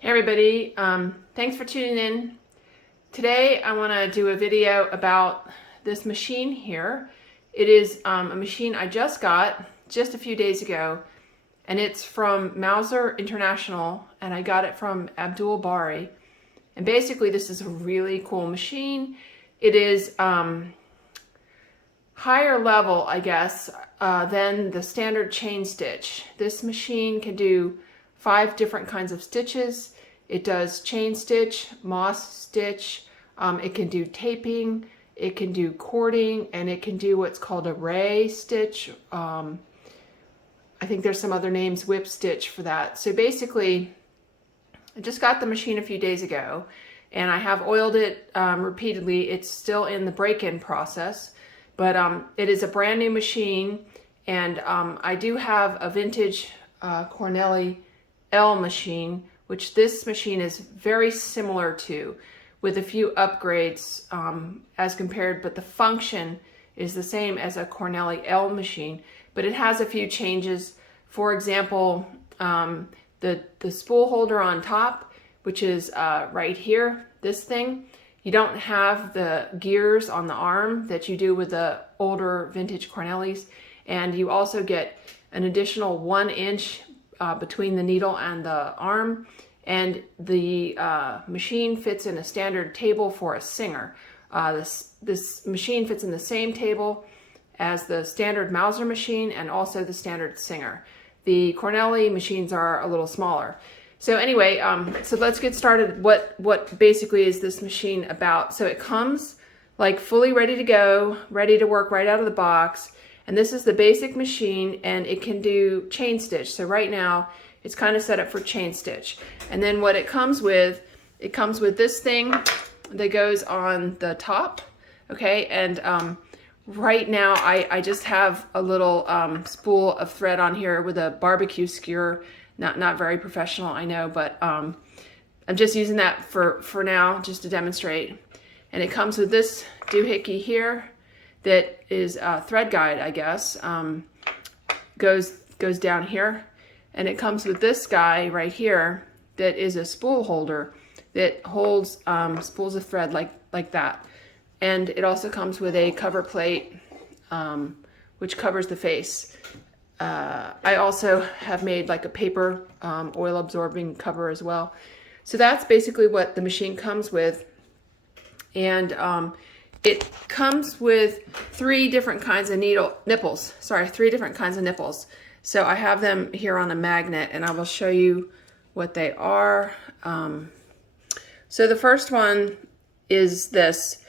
Hey everybody, thanks for tuning in. Today I want to do a video about this machine here. It is a machine I just got just a few days ago, and it's from Mauzer International, and I got it from Embroidery. And basically this is a really cool machine. It is higher level, I guess, than the standard chain stitch. This machine can do 5 different kinds of stitches. It does chain stitch, moss stitch, it can do taping, it can do cording, and it can do what's called a ray stitch. I think there's some other names, whip stitch for that. So basically, I just got the machine a few days ago, and I have oiled it repeatedly. It's still in the break-in process, but it is a brand new machine, and I do have a vintage Cornelli L machine, which this machine is very similar to, with a few upgrades as compared, but the function is the same as a Cornelli L machine, but it has a few changes. For example, the spool holder on top, which is right here, this thing, you don't have the gears on the arm that you do with the older vintage Cornellis, and you also get an additional 1 inch between the needle and the arm, and the machine fits in a standard table for a singer. This machine fits in the same table as the standard Mauzer machine and also the standard Singer. The Cornelli machines are a little smaller. So anyway, so let's get started. What basically is this machine about? So it comes like fully ready to go, ready to work right out of the box. And this is the basic machine, and it can do chain stitch. So right now it's kind of set up for chain stitch. And then what it comes with this thing that goes on the top, okay? And right now I just have a little spool of thread on here with a barbecue skewer. Not very professional, I know, but I'm just using that for now, just to demonstrate. And it comes with this doohickey here that is a thread guide, I guess, goes down here. And it comes with this guy right here that is a spool holder that holds spools of thread like that. And it also comes with a cover plate which covers the face. I also have made like a paper oil absorbing cover as well. So that's basically what the machine comes with. And it comes with 3 different kinds of nipples. Sorry, 3 different kinds of nipples. So I have them here on a magnet, and I will show you what they are. So the first one is this.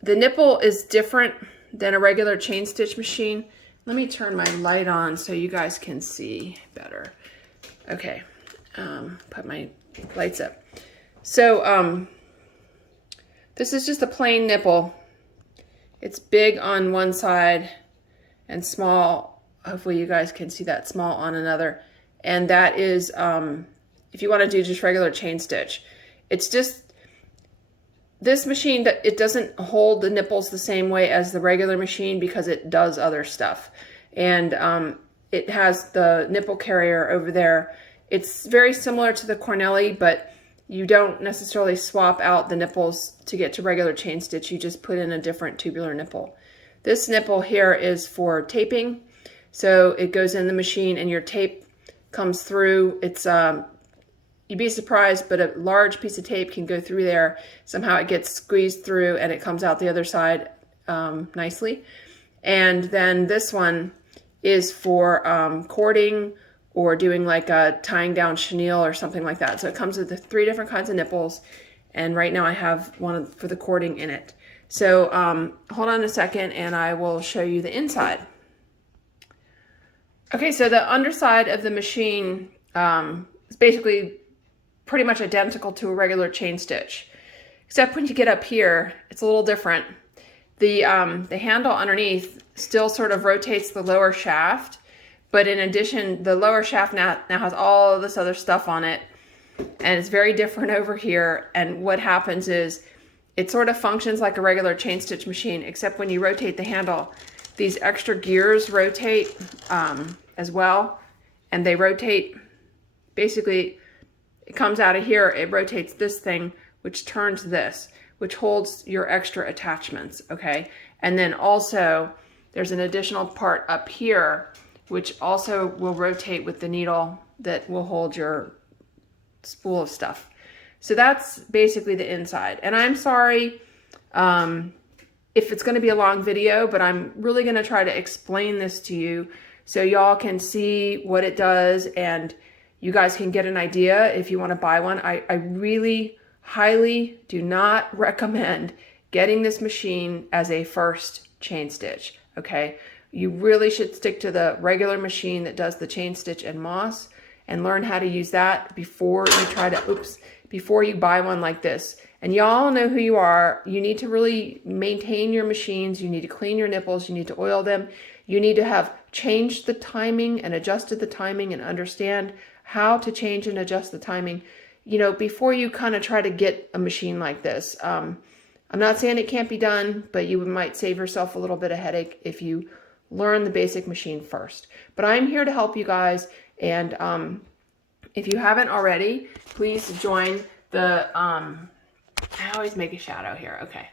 The nipple is different than a regular chain stitch machine. Let me turn my light on so you guys can see better. Okay, put my lights up. So this is just a plain nipple. It's big on one side and small, hopefully you guys can see that, small on another. And that is, if you want to do just regular chain stitch. It's just, this machine, it doesn't hold the nipples the same way as the regular machine because it does other stuff. And it has the nipple carrier over there. It's very similar to the Cornelli, but you don't necessarily swap out the nipples to get to regular chain stitch. You just put in a different tubular nipple. This nipple here is for taping. So it goes in the machine and your tape comes through. It's you'd be surprised, but a large piece of tape can go through there. Somehow it gets squeezed through and it comes out the other side nicely. And then this one is for cording or doing like a tying down chenille or something like that. So it comes with the 3 different kinds of nipples, and right now I have one for the cording in it. So hold on a second and I will show you the inside. Okay, so the underside of the machine is basically pretty much identical to a regular chain stitch, except when you get up here, it's a little different. The handle underneath still sort of rotates the lower shaft, but in addition, the lower shaft now has all of this other stuff on it, and it's very different over here. And what happens is it sort of functions like a regular chain stitch machine, except when you rotate the handle, these extra gears rotate as well, and they rotate basically it comes out of here, it rotates this thing, which turns this, which holds your extra attachments, okay? And then also there's an additional part up here, which also will rotate with the needle that will hold your spool of stuff. So that's basically the inside. And I'm sorry if it's going to be a long video, but I'm really going to try to explain this to you so y'all can see what it does and you guys can get an idea if you want to buy one. I really highly do not recommend getting this machine as a first chain stitch, okay? You really should stick to the regular machine that does the chain stitch and moss and learn how to use that before you try to, before you buy one like this. And y'all know who you are. You need to really maintain your machines. You need to clean your nipples. You need to oil them. You need to have changed the timing and adjusted the timing and understand how to change and adjust the timing, you know, before you kind of try to get a machine like this. I'm not saying it can't be done, but you might save yourself a little bit of headache if you learn the basic machine first. But I'm here to help you guys. And if you haven't already, please join the, I always make a shadow here. Okay.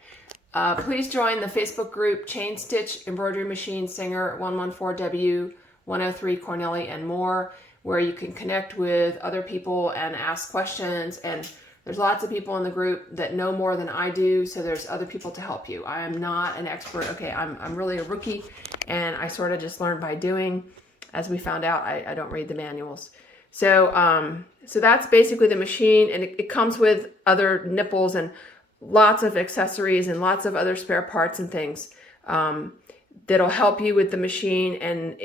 Please join the Facebook group Chain Stitch Embroidery Machine Singer 114W 103 Cornelli and more, where you can connect with other people and ask questions. And there's lots of people in the group that know more than I do, so there's other people to help you. I am not an expert. Okay, I'm really a rookie, and I sort of just learned by doing. As we found out, I don't read the manuals. So so that's basically the machine, and it comes with other nipples and lots of accessories and lots of other spare parts and things that'll help you with the machine. And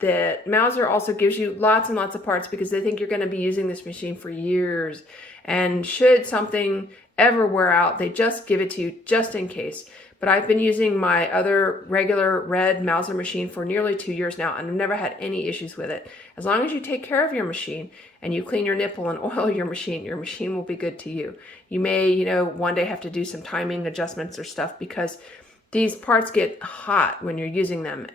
that Mauzer also gives you lots and lots of parts because they think you're going to be using this machine for years. And should something ever wear out, they just give it to you just in case. But I've been using my other regular red Mauzer machine for nearly 2 years now, and I've never had any issues with it. As long as you take care of your machine and you clean your nipple and oil your machine will be good to you. You may, you know, one day have to do some timing adjustments or stuff because these parts get hot when you're using them.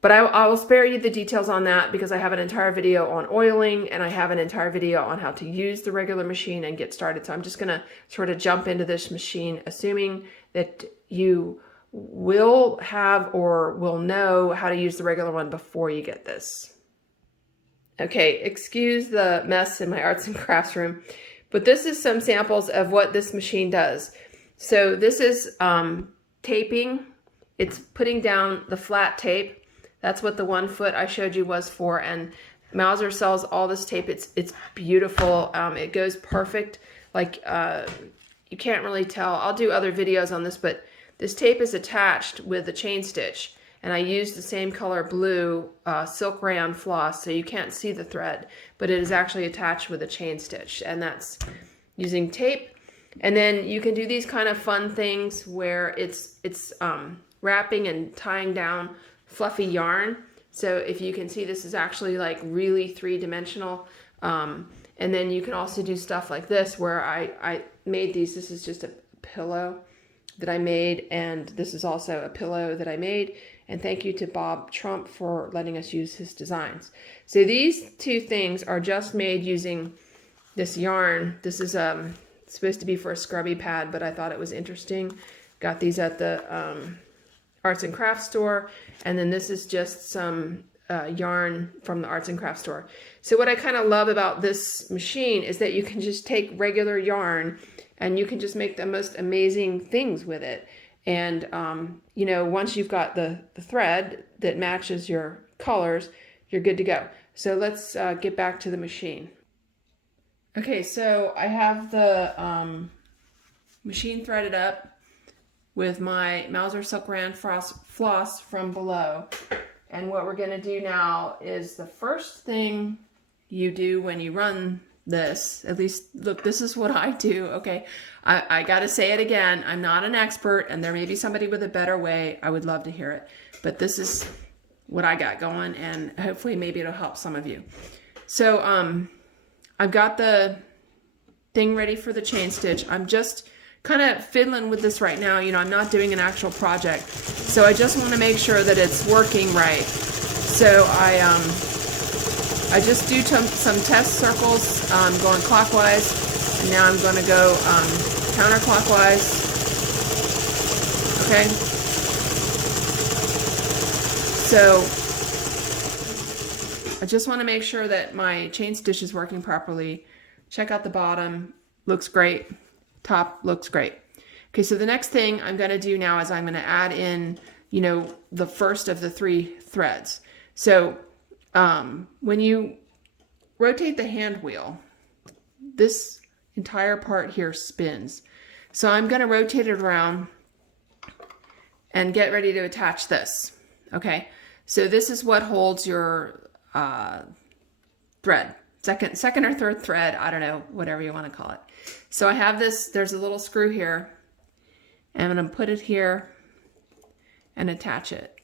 But I will spare you the details on that because I have an entire video on oiling and I have an entire video on how to use the regular machine and get started. So I'm just going to sort of jump into this machine, assuming that you will have or will know how to use the regular one before you get this. Okay, excuse the mess in my arts and crafts room, but this is some samples of what this machine does. So this is taping. It's putting down the flat tape. That's what the 1 foot I showed you was for, and Mauzer sells all this tape. It's beautiful. It goes perfect. Like you can't really tell. I'll do other videos on this, but this tape is attached with the chain stitch, and I used the same color blue silk rayon floss, so you can't see the thread, but it is actually attached with a chain stitch, and that's using tape. And then you can do these kind of fun things where it's wrapping and tying down fluffy yarn. So if you can see, this is actually like really three-dimensional. And then you can also do stuff like this where I made these. This is just a pillow that I made, and this is also a pillow that I made. And thank you to Bob Trump for letting us use his designs. So these two things are just made using this yarn. This is supposed to be for a scrubby pad, but I thought it was interesting. Got these at the arts and crafts store, and then this is just some yarn from the arts and crafts store. So what I kind of love about this machine is that you can just take regular yarn and you can just make the most amazing things with it. And you know, once you've got the thread that matches your colors, you're good to go. So let's get back to the machine. Okay, so I have the machine threaded up with my Mauzer silk rayon floss from below. And what we're gonna do now is the first thing you do when you run this, at least look, this is what I do, okay? I gotta say it again, I'm not an expert, and there may be somebody with a better way. I would love to hear it. But this is what I got going, and hopefully maybe it'll help some of you. So I've got the thing ready for the chain stitch. I'm just kind of fiddling with this right now. You know, I'm not doing an actual project, so I just want to make sure that it's working right. So I I just do some test circles going clockwise, and now I'm going to go counterclockwise. Okay. So I just want to make sure that my chain stitch is working properly. Check out the bottom. Looks great. Top looks great. Okay, so the next thing I'm going to do now is I'm going to add in, you know, the first of the 3 threads. So when you rotate the hand wheel, this entire part here spins. So I'm going to rotate it around and get ready to attach this. Okay, so this is what holds your thread, second or third thread, I don't know, whatever you want to call it. So I have this, there's a little screw here, and I'm going to put it here and attach it.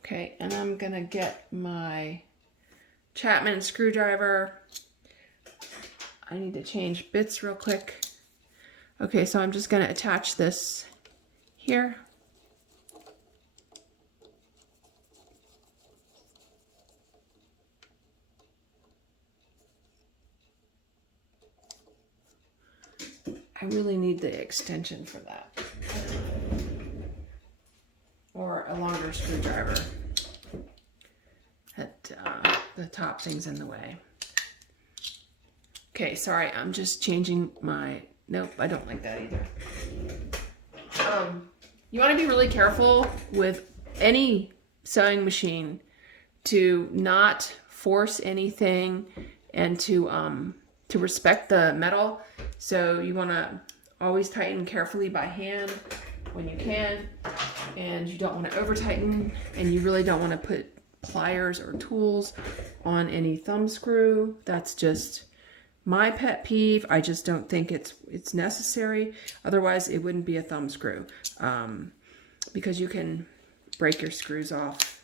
Okay, and I'm going to get my Chapman screwdriver. I need to change bits real quick. Okay, so I'm just going to attach this here. I really need the extension for that. Or a longer screwdriver. The top thing's in the way. Okay, sorry, I'm just changing my, nope, I don't like that either. You want to be really careful with any sewing machine to not force anything and to respect the metal. So you want to always tighten carefully by hand when you can, and you don't want to over tighten, and you really don't want to put pliers or tools on any thumb screw. That's just my pet peeve. I just don't think it's necessary. Otherwise it wouldn't be a thumb screw, because you can break your screws off.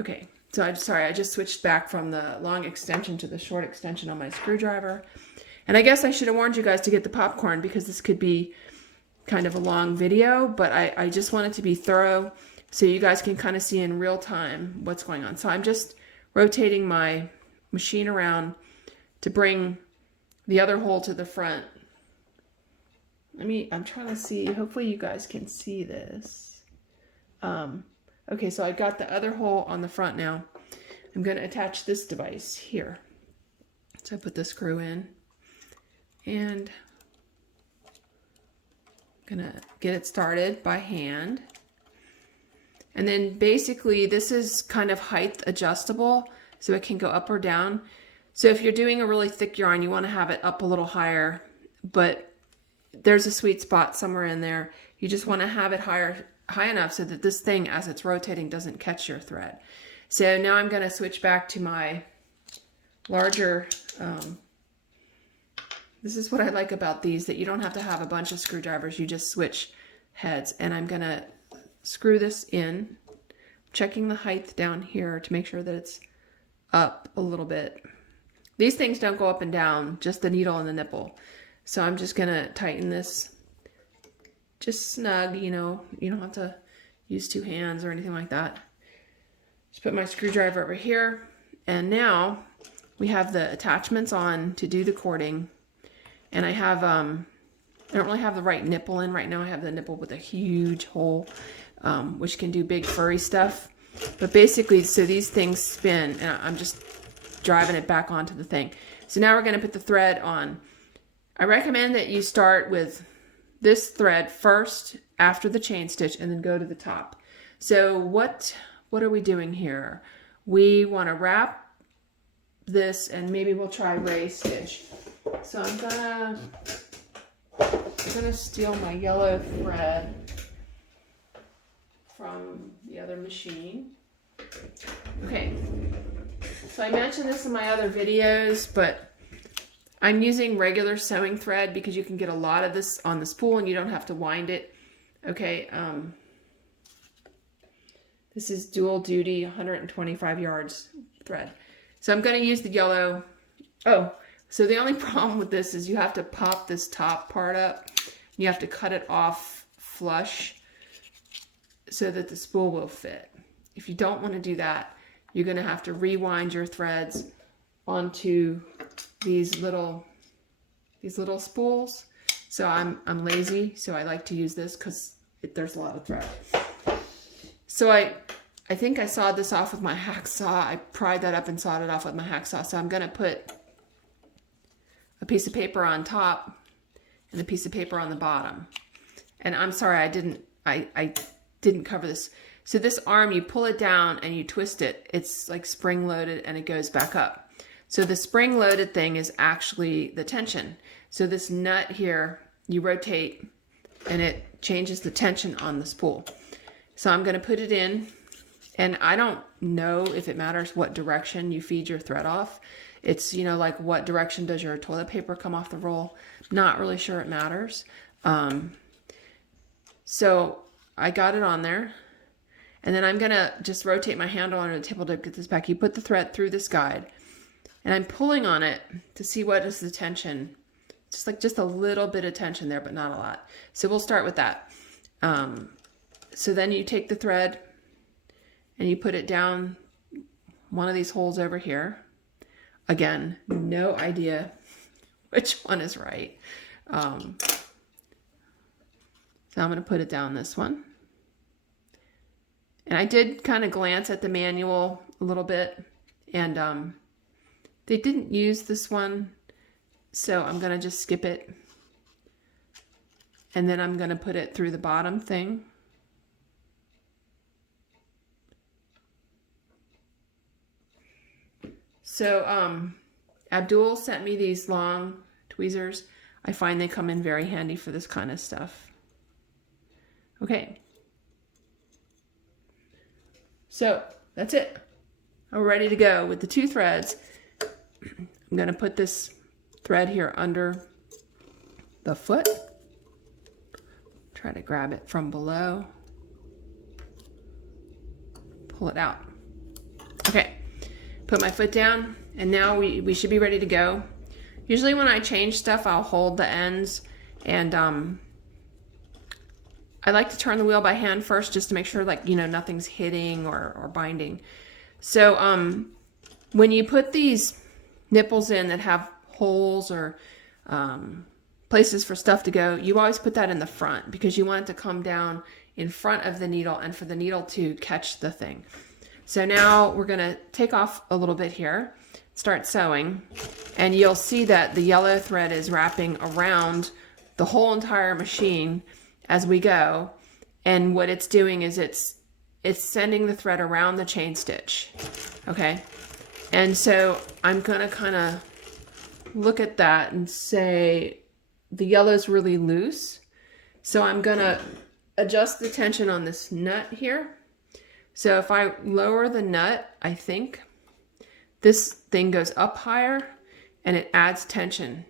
Okay, so I'm sorry, I just switched back from the long extension to the short extension on my screwdriver. And I guess I should have warned you guys to get the popcorn, because this could be kind of a long video, but I just want it to be thorough so you guys can kind of see in real time what's going on. So I'm just rotating my machine around to bring the other hole to the front. I'm trying to see, hopefully you guys can see this. Okay, so I've got the other hole on the front now. I'm going to attach this device here. So I put the screw in, and I'm going to get it started by hand. And then basically this is kind of height adjustable, so it can go up or down. So if you're doing a really thick yarn, you want to have it up a little higher, but there's a sweet spot somewhere in there. You just want to have it high enough so that this thing, as it's rotating, doesn't catch your thread. So now I'm going to switch back to my larger, this is what I like about these, that you don't have to have a bunch of screwdrivers, you just switch heads. And I'm going to screw this in, checking the height down here to make sure that it's up a little bit. These things don't go up and down, just the needle and the nipple. So I'm just going to tighten this just snug, you know, you don't have to use 2 hands or anything like that. Just put my screwdriver over here, and now we have the attachments on to do the cording. And I have, I don't really have the right nipple in right now. I have the nipple with a huge hole, which can do big furry stuff. But basically, so these things spin, and I'm just driving it back onto the thing. So now we're going to put the thread on. I recommend that you start with this thread first after the chain stitch, and then go to the top. So what are we doing here? We want to wrap this, and maybe we'll try ray stitch. So I'm gonna steal my yellow thread from the other machine. Okay, so I mentioned this in my other videos, but I'm using regular sewing thread because you can get a lot of this on the spool and you don't have to wind it. Okay, this is dual duty 125 yards thread. So I'm going to use the yellow. Oh, so the only problem with this is you have to pop this top part up. You have to cut it off flush so that the spool will fit. If you don't want to do that, you're going to have to rewind your threads onto these little spools. So I'm lazy, so I like to use this because there's a lot of thread. So I think I sawed this off with my hacksaw. I pried that up and sawed it off with my hacksaw. So I'm going to put a piece of paper on top and a piece of paper on the bottom. And I'm sorry, I didn't cover this. So this arm, you pull it down and you twist it. It's like spring loaded and it goes back up. So the spring loaded thing is actually the tension. So this nut here, you rotate and it changes the tension on the spool. So I'm going to put it in, and I don't know if it matters what direction you feed your thread off. It's, you know, like what direction does your toilet paper come off the roll? Not really sure it matters. So I got it on there, and then I'm going to just rotate my handle under the table to get this back. You put the thread through this guide, and I'm pulling on it to see what is the tension. Just a little bit of tension there, but not a lot. So we'll start with that. So then you take the thread and you put it down one of these holes over here. Again, no idea which one is right. So I'm going to put it down this one. And I did kind of glance at the manual a little bit, and they didn't use this one, so I'm going to just skip it. And then I'm going to put it through the bottom thing. So Abdul sent me these long tweezers. I find they come in very handy for this kind of stuff. Okay. So that's it. I'm ready to go with the 2 threads. I'm going to put this thread here under the foot. Try to grab it from below. Pull it out. Okay. Put my foot down, and now we should be ready to go. Usually when I change stuff, I'll hold the ends, and I like to turn the wheel by hand first just to make sure, like, you know, nothing's hitting or binding. So when you put these nipples in that have holes or places for stuff to go, you always put that in the front because you want it to come down in front of the needle and for the needle to catch the thing. So now we're going to take off a little bit here, start sewing, and you'll see that the yellow thread is wrapping around the whole entire machine as we go. And what it's doing is it's sending the thread around the chain stitch. Okay. And so I'm going to kind of look at that and say the yellow's really loose. So I'm going to adjust the tension on this nut here. So if I lower the nut, I think this thing goes up higher and it adds tension.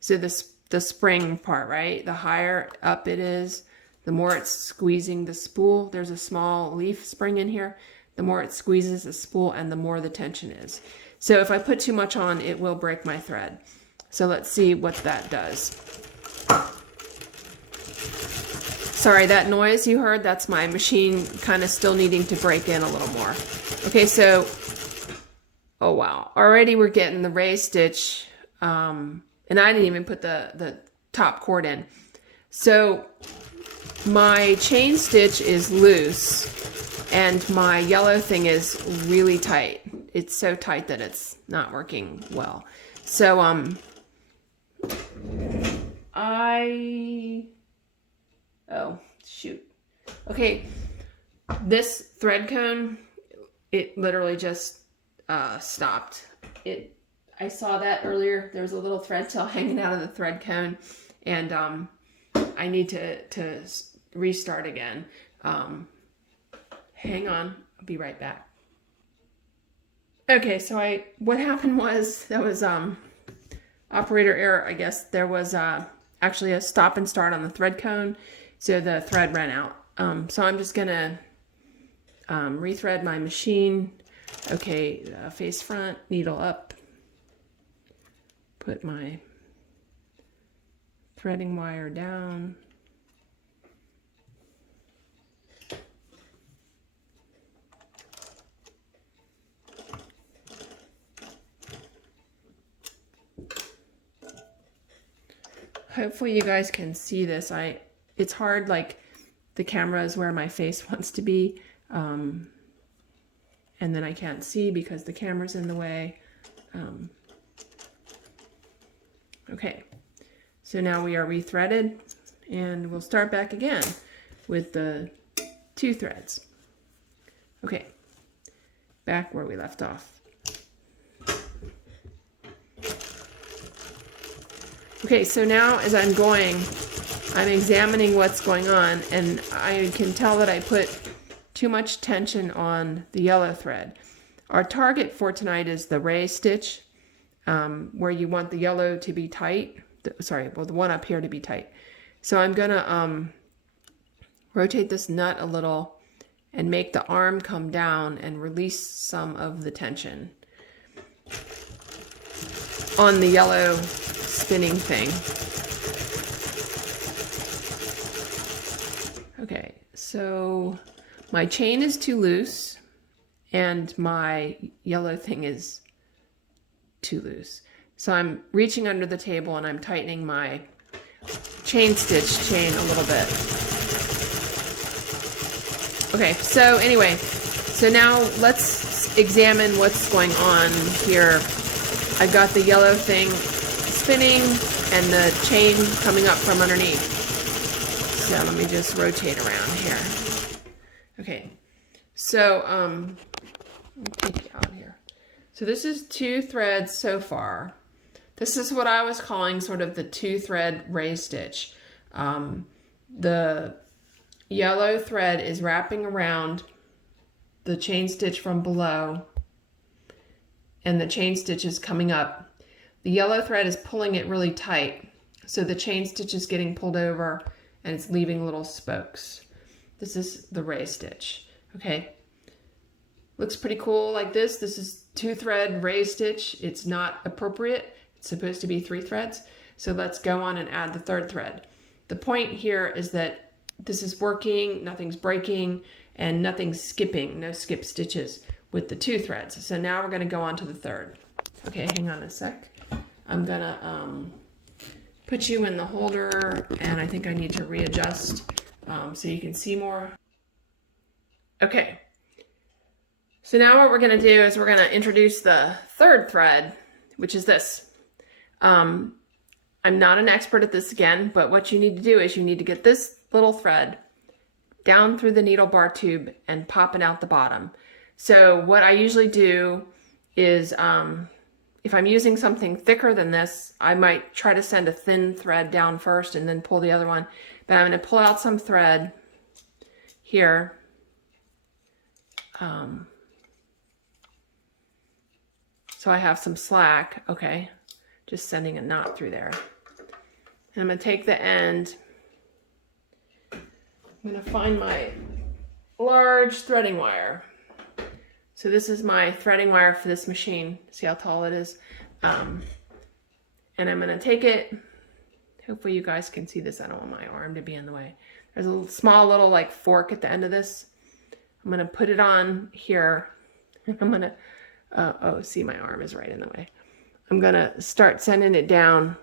So the spring part, right? The higher up it is, the more it's squeezing the spool. There's a small leaf spring in here. The more it squeezes the spool and the more the tension is. So if I put too much on, it will break my thread. So let's see what that does. Sorry, that noise you heard, that's my machine kind of still needing to break in a little more. Okay, so, oh wow, already we're getting the raised stitch, and I didn't even put the top cord in. So my chain stitch is loose, and my yellow thing is really tight. It's so tight that it's not working well. So, oh, shoot. Okay, this thread cone, it literally just stopped. I saw that earlier. There was a little thread tail hanging out of the thread cone, and I need to restart again. Hang on, I'll be right back. Okay, so what happened was, that was operator error, I guess. There was actually a stop and start on the thread cone, so the thread ran out. So I'm just gonna rethread my machine. Okay, face front, needle up. Put my threading wire down. hopefully you guys can see this. It's hard, like the camera is where my face wants to be, and then I can't see because the camera's in the way. Okay, so now we are rethreaded, and we'll start back again with the 2 threads. Okay, back where we left off. Okay, so now as I'm going, I'm examining what's going on, and I can tell that I put too much tension on the yellow thread. Our target for tonight is the raised stitch, where you want the yellow to be tight. The one up here to be tight. So I'm gonna rotate this nut a little and make the arm come down and release some of the tension on the yellow spinning thing. Okay, so my chain is too loose and my yellow thing is too loose. So I'm reaching under the table and I'm tightening my chain stitch chain a little bit. Okay, so anyway, so now let's examine what's going on here. I've got the yellow thing spinning and the chain coming up from underneath. So let me just rotate around here. Okay, so let me take it out here. So this is 2 threads so far. This is what I was calling sort of the 2 thread raised stitch. The yellow thread is wrapping around the chain stitch from below, and the chain stitch is coming up. The yellow thread is pulling it really tight, so the chain stitch is getting pulled over and it's leaving little spokes. This is the raised stitch. Okay, looks pretty cool like this. This is 2 thread raised stitch. It's not appropriate. It's supposed to be 3 threads. So let's go on and add the 3rd thread. The point here is that this is working, nothing's breaking, and nothing's skipping, no skip stitches with the 2 threads. So now we're gonna go on to the 3rd. Okay, hang on a sec. I'm gonna put you in the holder, and I think I need to readjust so you can see more. Okay, so now what we're gonna do is we're gonna introduce the 3rd thread, which is this. I'm not an expert at this again, but what you need to do is you need to get this little thread down through the needle bar tube and pop it out the bottom. So what I usually do is if I'm using something thicker than this, I might try to send a thin thread down first and then pull the other one. But I'm going to pull out some thread here. So I have some slack. Okay, just sending a knot through there. And I'm going to take the end. I'm going to find my large threading wire. So this is my threading wire for this machine. See how tall it is? And I'm going to take it. Hopefully you guys can see this. I don't want my arm to be in the way. There's a small little like fork at the end of this. I'm going to put it on here. I'm going to, oh, see, my arm is right in the way. I'm going to start sending it down.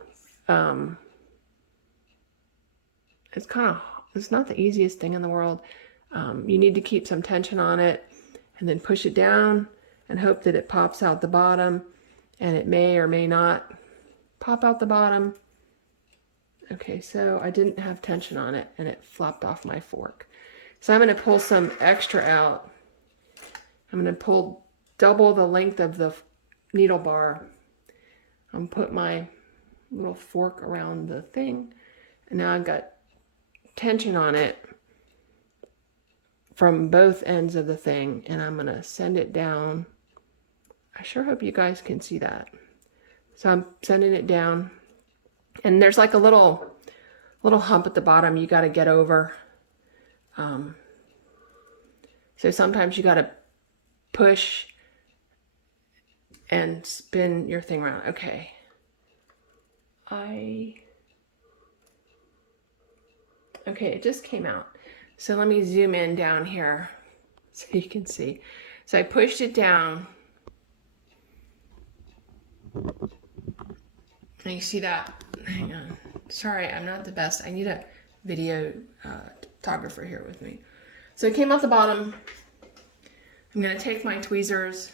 It's not the easiest thing in the world. You need to keep some tension on it and then push it down and hope that it pops out the bottom, and it may or may not pop out the bottom. Okay, so I didn't have tension on it and it flopped off my fork. So I'm going to pull some extra out. I'm going to pull double the length of the needle bar. I'm put my little fork around the thing, and now I've got tension on it from both ends of the thing, and I'm going to send it down. I sure hope you guys can see that. So I'm sending it down, and there's like a little hump at the bottom you got to get over. So sometimes you got to push and spin your thing around. Okay. Okay, it just came out. So let me zoom in down here so you can see. So I pushed it down. And you see that? Hang on. Sorry, I'm not the best. I need a video photographer here with me. So it came out the bottom. I'm going to take my tweezers.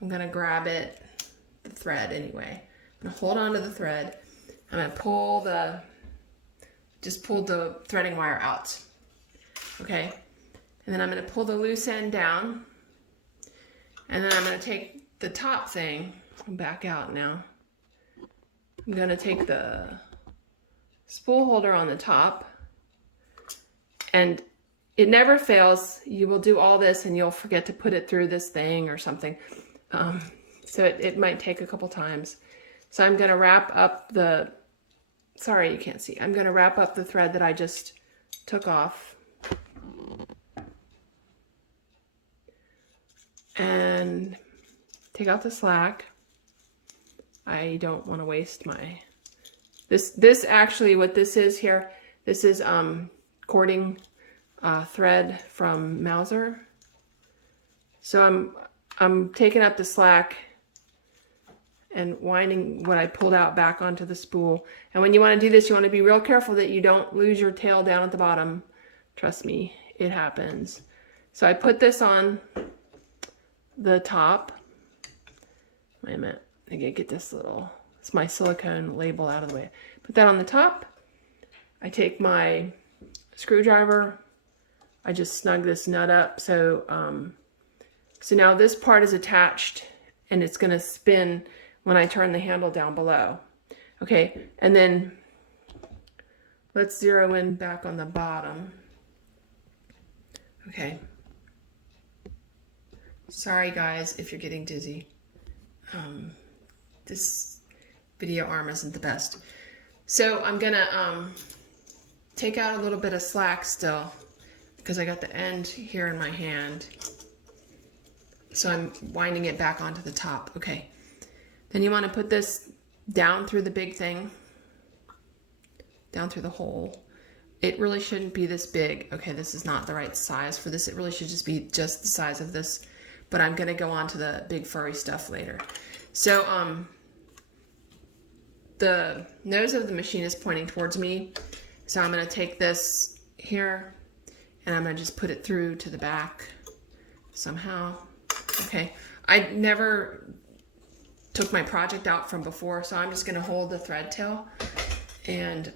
I'm going to grab it, the thread anyway. I'm going to hold on to the thread. I'm going to pull just pull the threading wire out. Okay. And then I'm going to pull the loose end down. And then I'm going to take the top thing, back out now. I'm going to take the spool holder on the top, and it never fails. You will do all this and you'll forget to put it through this thing or something. So it might take a couple times. So I'm going to wrap up the, sorry you can't see, I'm going to wrap up the thread that I just took off. And take out the slack. I don't want to waste my, this actually, what this is here, this is cording thread from Mauzer. So I'm taking up the slack and winding what I pulled out back onto the spool. And when you want to do this, you want to be real careful that you don't lose your tail down at the bottom. Trust me, it happens. So I put this on the top. Wait a minute, I gotta get this little, it's my silicone label out of the way. Put that on the top. I take my screwdriver. I just snug this nut up. So now this part is attached and it's gonna spin when I turn the handle down below. Okay, and then let's zero in back on the bottom. Okay. Sorry guys if you're getting dizzy. This video arm isn't the best. So I'm gonna take out a little bit of slack still because I got the end here in my hand. So I'm winding it back onto the top. Okay. Then you want to put this down through the big thing, down through the hole. It really shouldn't be this big. Okay, this is not the right size for this. It really should just be just the size of this. But I'm going to go on to the big furry stuff later. So the nose of the machine is pointing towards me. So I'm going to take this here and I'm going to just put it through to the back somehow. Okay, I never took my project out from before, so I'm just going to hold the thread tail. And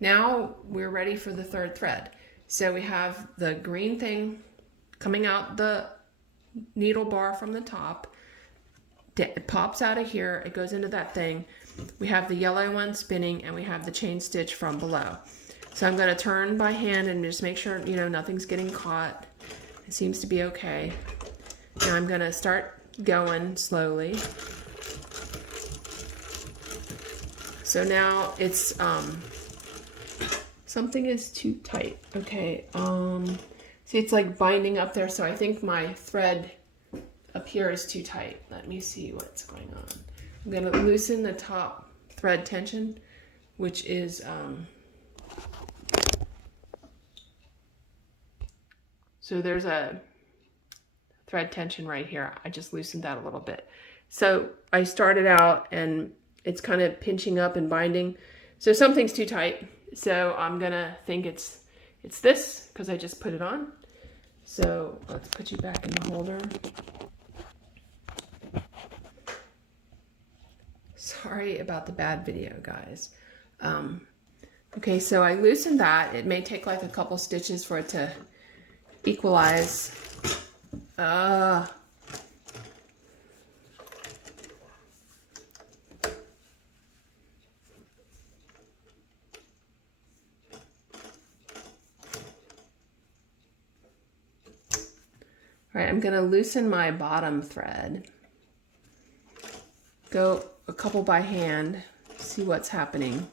now we're ready for the third thread. So we have the green thing coming out the needle bar from the top. It pops out of here, it goes into that thing. We have the yellow one spinning and we have the chain stitch from below. So I'm going to turn by hand and just make sure, you know, nothing's getting caught. It seems to be okay. Now I'm going to start going slowly. So now it's, something is too tight. Okay. See, it's like binding up there. So I think my thread up here is too tight. Let me see what's going on. I'm going to loosen the top thread tension, which is, so there's a thread tension right here. I just loosened that a little bit. So I started out and it's kind of pinching up and binding. So something's too tight. So I'm gonna think it's this because I just put it on. So let's put you back in the holder. Sorry about the bad video, guys. Okay, so I loosened that. It may take like a couple stitches for it to equalize. All right, I'm going to loosen my bottom thread. Go a couple by hand, see what's happening.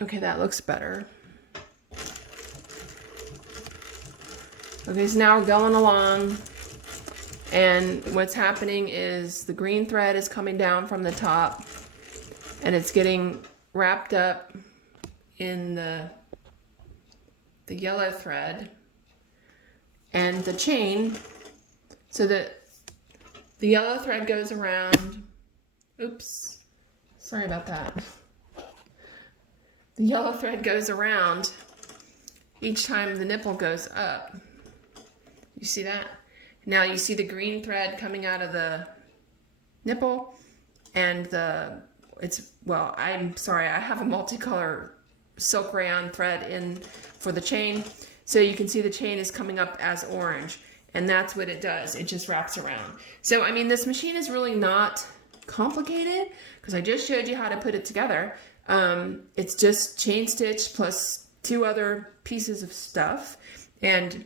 Okay, that looks better. Okay, so now we're going along, and what's happening is the green thread is coming down from the top, and it's getting wrapped up in the yellow thread, and the chain, so that The yellow thread goes around. Oops, sorry about that. The yellow thread goes around each time the nipple goes up. You see that? Now you see the green thread coming out of the nipple, and well, I'm sorry, I have a multicolor silk rayon thread in for the chain, so you can see the chain is coming up as orange, and that's what it does. It just wraps around. So I mean, this machine is really not complicated because I just showed you how to put it together. It's just chain stitch plus 2 other pieces of stuff, and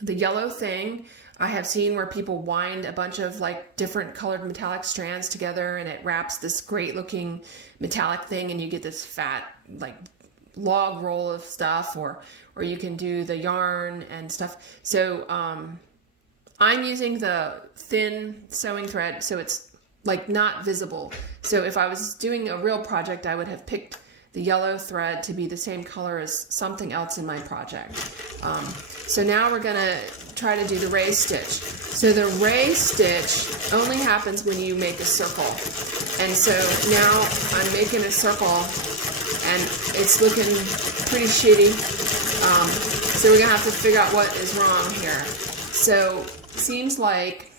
the yellow thing I have seen where people wind a bunch of like different colored metallic strands together, and it wraps this great looking metallic thing, and you get this fat like log roll of stuff, or you can do the yarn and stuff. So I'm using the thin sewing thread, so it's like not visible. So if I was doing a real project, I would have picked the yellow thread to be the same color as something else in my project. So now we're gonna try to do the raised stitch. So the raised stitch only happens when you make a circle. And so now I'm making a circle, and it's looking pretty shitty. So we're gonna have to figure out what is wrong here. So it seems like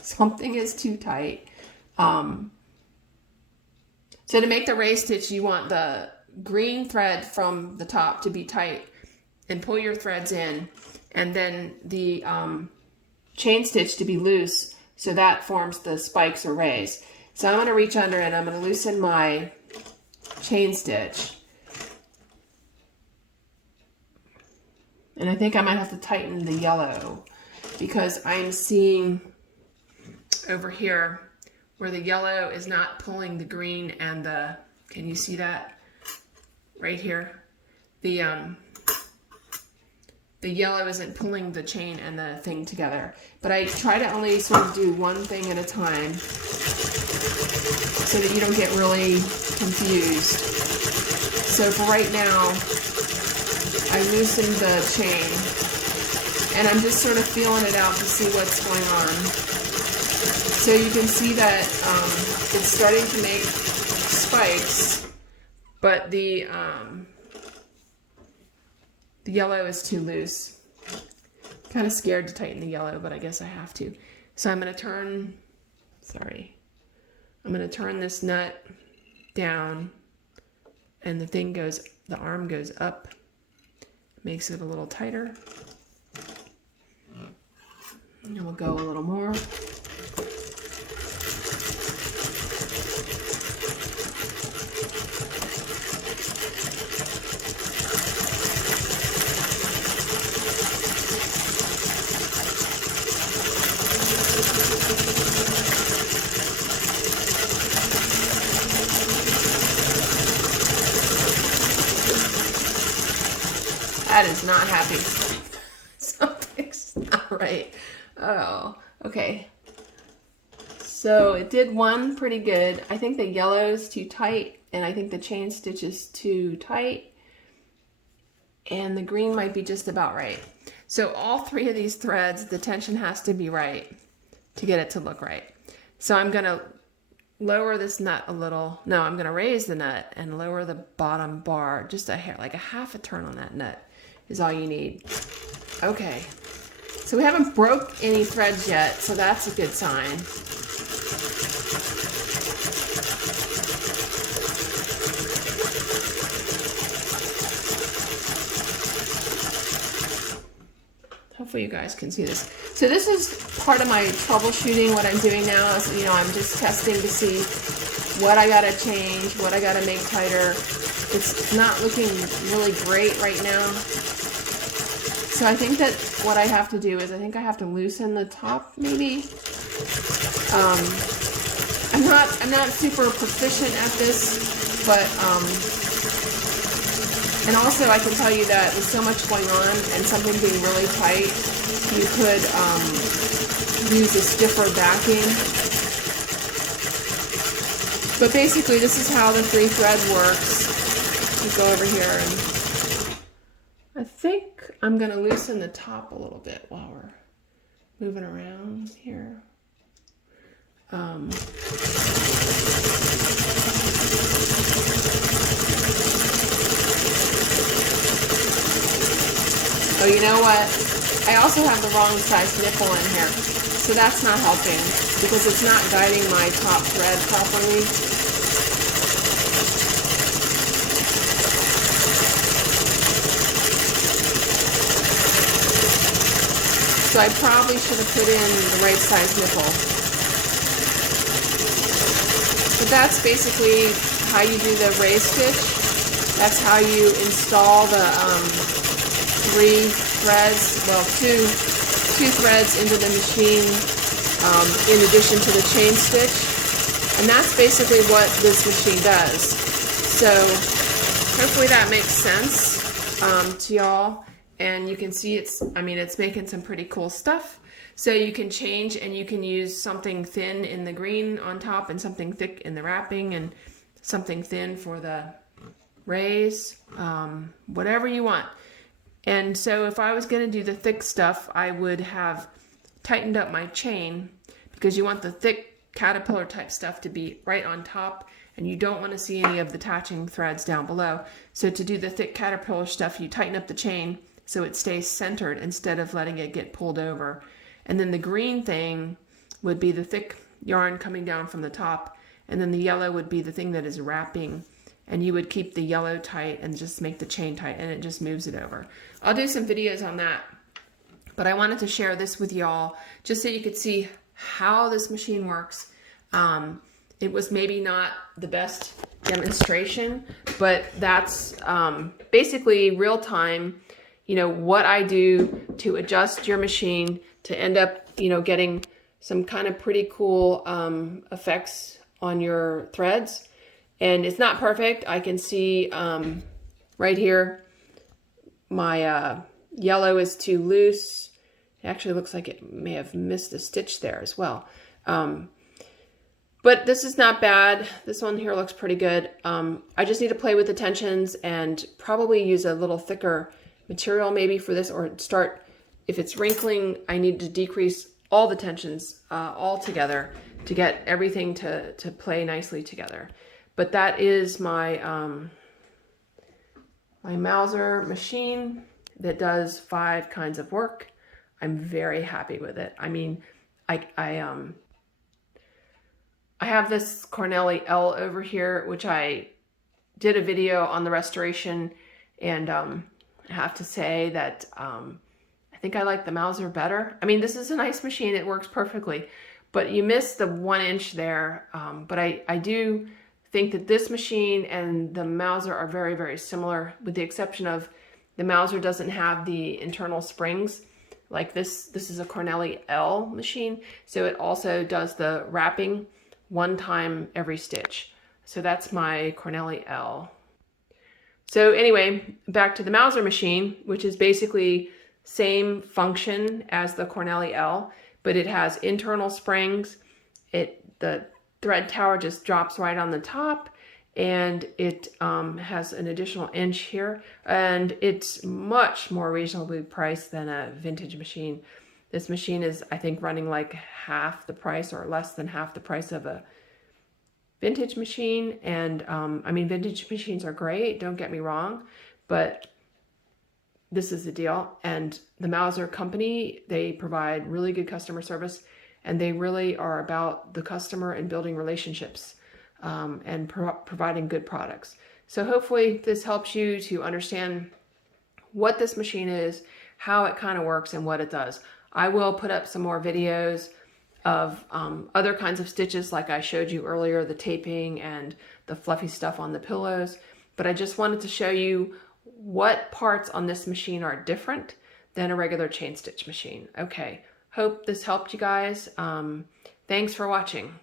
something is too tight. So to make the raised stitch, you want the green thread from the top to be tight, and pull your threads in, and then the chain stitch to be loose, so that forms the spikes or rays. So I'm going to reach under and I'm going to loosen my chain stitch, and I think I might have to tighten the yellow because I'm seeing over here where the yellow is not pulling the green and the, can you see that? Right here. The yellow isn't pulling the chain and the thing together. But I try to only sort of do one thing at a time so that you don't get really confused. So for right now, I loosened the chain, and I'm just sort of feeling it out to see what's going on. So you can see that it's starting to make spikes, but the yellow is too loose. Kind of scared to tighten the yellow, but I guess I have to. So I'm going to turn, I'm going to turn this nut down, and the arm goes up, makes it a little tighter. And we'll go a little more. That is not happy. Something's not right. Oh, okay. So it did one pretty good. I think the yellow is too tight, and I think the chain stitch is too tight, and the green might be just about right. So all 3 of these threads, the tension has to be right to get it to look right. So I'm going to lower this nut a little. No, I'm going to raise the nut and lower the bottom bar just a hair, like a half a turn on that nut is all you need. Okay. So we haven't broke any threads yet, so that's a good sign. Hopefully you guys can see this. So this is part of my troubleshooting. What I'm doing now is, I'm just testing to see what I gotta change, what I gotta make tighter. It's not looking really great right now. So I think that what I have to do is I think I have to loosen the top maybe. I'm not super proficient at this, but and also I can tell you that with so much going on and something being really tight, you could use a stiffer backing. But basically this is how the 3 thread works. Let's go over here, and I think I'm going to loosen the top a little bit while we're moving around here. Oh, you know what? I also have the wrong size nipple in here, so that's not helping because it's not guiding my top thread properly. So I probably should have put in the right size nipple. But that's basically how you do the raised stitch. That's how you install the 3 threads, well, two threads into the machine in addition to the chain stitch. And that's basically what this machine does. So hopefully that makes sense to y'all. And you can see it's making some pretty cool stuff. So you can change and you can use something thin in the green on top and something thick in the wrapping and something thin for the raise, whatever you want. And so if I was going to do the thick stuff, I would have tightened up my chain because you want the thick caterpillar type stuff to be right on top and you don't want to see any of the attaching threads down below. So to do the thick caterpillar stuff, you tighten up the chain so it stays centered instead of letting it get pulled over. And then the green thing would be the thick yarn coming down from the top, and then the yellow would be the thing that is wrapping, and you would keep the yellow tight and just make the chain tight, and it just moves it over. I'll do some videos on that, but I wanted to share this with y'all just so you could see how this machine works. It was maybe not the best demonstration, but that's basically real time, you know, what I do to adjust your machine to end up, you know, getting some kind of pretty cool effects on your threads. And it's not perfect. I can see right here, my yellow is too loose. It actually looks like it may have missed a stitch there as well. But this is not bad. This one here looks pretty good. I just need to play with the tensions and probably use a little thicker material maybe for this, or start, if it's wrinkling, I need to decrease all the tensions all together to get everything to play nicely together. But that is my my Mauzer machine that does 5 kinds of work. I'm very happy with it. I mean, I have this Cornelli L over here, which I did a video on the restoration, and I have to say that I think I like the Mauzer better. I mean, this is a nice machine. It works perfectly, but you miss the 1 inch there. But I do think that this machine and the Mauzer are very, very similar, with the exception of the Mauzer doesn't have the internal springs. Like this is a Cornelli L machine, so it also does the wrapping 1 time every stitch. So that's my Cornelli L. So anyway, back to the Mauzer machine, which is basically same function as the Cornelli L, but it has internal springs. The thread tower just drops right on the top, and it has an additional inch here, and it's much more reasonably priced than a vintage machine. This machine is, I think, running like half the price or less than half the price of a vintage machine. And I mean, vintage machines are great, don't get me wrong, but this is the deal. And the Mauzer company, they provide really good customer service, and they really are about the customer and building relationships and providing good products. So hopefully this helps you to understand what this machine is, how it kind of works, and what it does. I will put up some more videos of other kinds of stitches like I showed you earlier, the taping and the fluffy stuff on the pillows. But I just wanted to show you what parts on this machine are different than a regular chain stitch machine. Okay, hope this helped you guys. Thanks for watching.